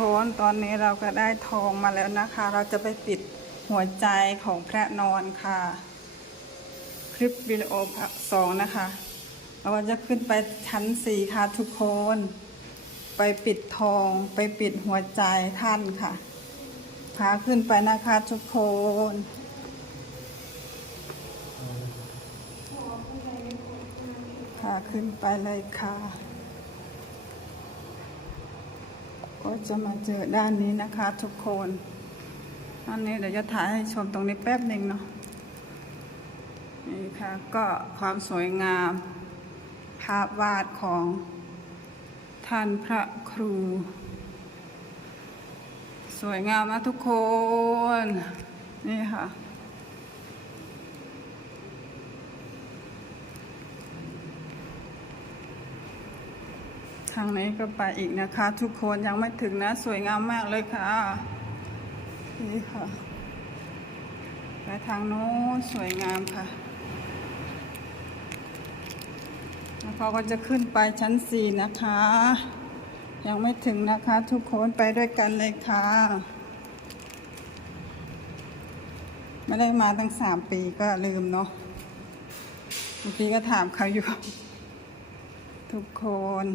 คนตอนนี้เราก็ได้ทองมาแล้วนะคะ เราจะไปปิดหัวใจของพระนอนค่ะ คลิปวิดีโอสองนะคะ เราจะขึ้นไปชั้นสี่ค่ะทุกคน ไปปิดทองไปปิดหัวใจท่านค่ะพาขึ้นไปนะคะทุกคนค่ะขึ้นไปเลยค่ะ ก็จะมาเจอด้านนี้นะคะทุกคนอันนี้เดี๋ยวจะถ่ายให้ชมตรงนี้แป๊บหนึ่งเนาะนี่ค่ะก็ความสวยงามภาพวาดของท่านพระครู สวยงามนะทุกคน นี่ค่ะ ทางนี้ก็ไปอีกนะคะ ทุกคนยังไม่ถึงนะ สวยงามมากเลยค่ะ นี่ค่ะ ไปทางโน้นสวยงามค่ะแล้วเขาก็จะขึ้นไปชั้นสี่นะคะ ยังไม่ถึงนะคะ ทุกคนไปด้วยกันเลยค่ะไม่ได้มาตั้งสามปีก็ลืมเนาะเมื่อกี้ก็ถามเขาอยู่ ทุกคน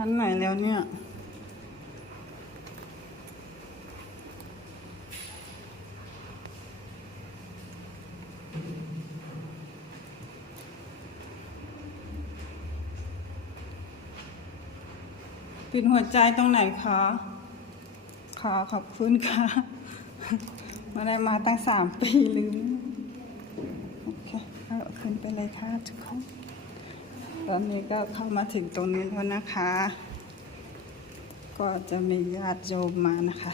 ชั้นไหนแล้วเนี่ย ปิดหัวใจตรงไหนคะขอขอบคุณค่ะม่ได้มาตั้งสามปีลืมโอเค เอาขึ้นไปเลยค่ะทุกคน ตอนนี้ก็เข้ามาถึงตรงนี้แล้วนะคะ ก็จะมีญาติโยมมานะคะ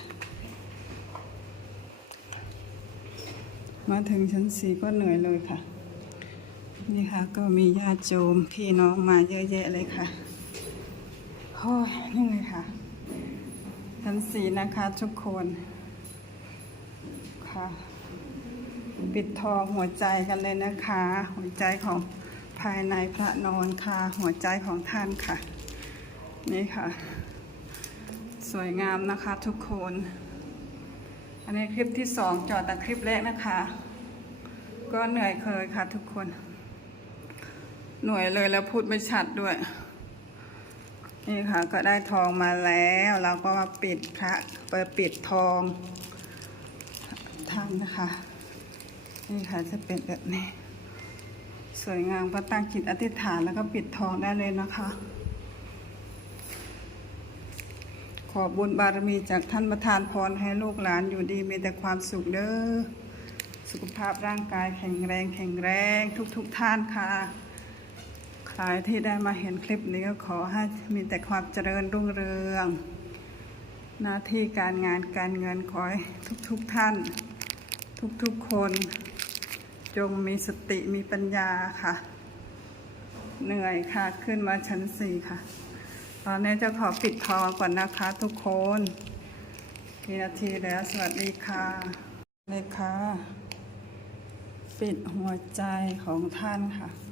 มาถึงชั้นสี่ก็เหนื่อยเลยค่ะ นี่ค่ะก็มีญาติโยมพี่น้องมาเยอะแยะเลยค่ะโอ้ยนื่อยค่ะ ชั้นสี่นะคะทุกคนค่ะ ปิดทองหัวใจกันเลยนะคะ หัวใจของ ภายในพระนอนค่ะ หัวใจของท่านค่ะ นี่ค่ะ สวยงามนะคะทุกคน อันนี้คลิปที่สองจอดแต่คลิปแรกนะคะ ก็เหนื่อยเคยค่ะทุกคน หน่วยเลยแล้วพูดไม่ชัดด้วย นี่ค่ะก็ได้ทองมาแล้วเราก็มาปิดพระเปิดปิดทองท่านนะคะ นี่ค่ะจะเป็นแบบนี้ สวยงามก็ตั้งจิตอธิษฐานแล้วก็ปิดทองได้เลยนะคะ ขอบุญบารมีจากท่านประทานพรให้ลูกหลานอยู่ดีมีแต่ความสุขเด้อสุขภาพร่างกายแข็งแรงแข็งแรงทุกๆทท่านค่ะ ใครที่ได้มาเห็นคลิปนี้ก็ขอให้มีแต่ความเจริญรุ่งเรือง หน้าที่การงานการเงินขอให้ทุกๆทท่าน ทุกๆคน จงมีสติมีปัญญาค่ะ เหนื่อยค่ะ ขึ้นมาชั้นสี่ค่ะ ตอนนี้จะขอปิดทองก่อนนะคะทุกคนกี่นาทีแล้วสวัสดีค่ะเลยค่ะ ปิดหัวใจของท่านค่ะสาธุค่ะ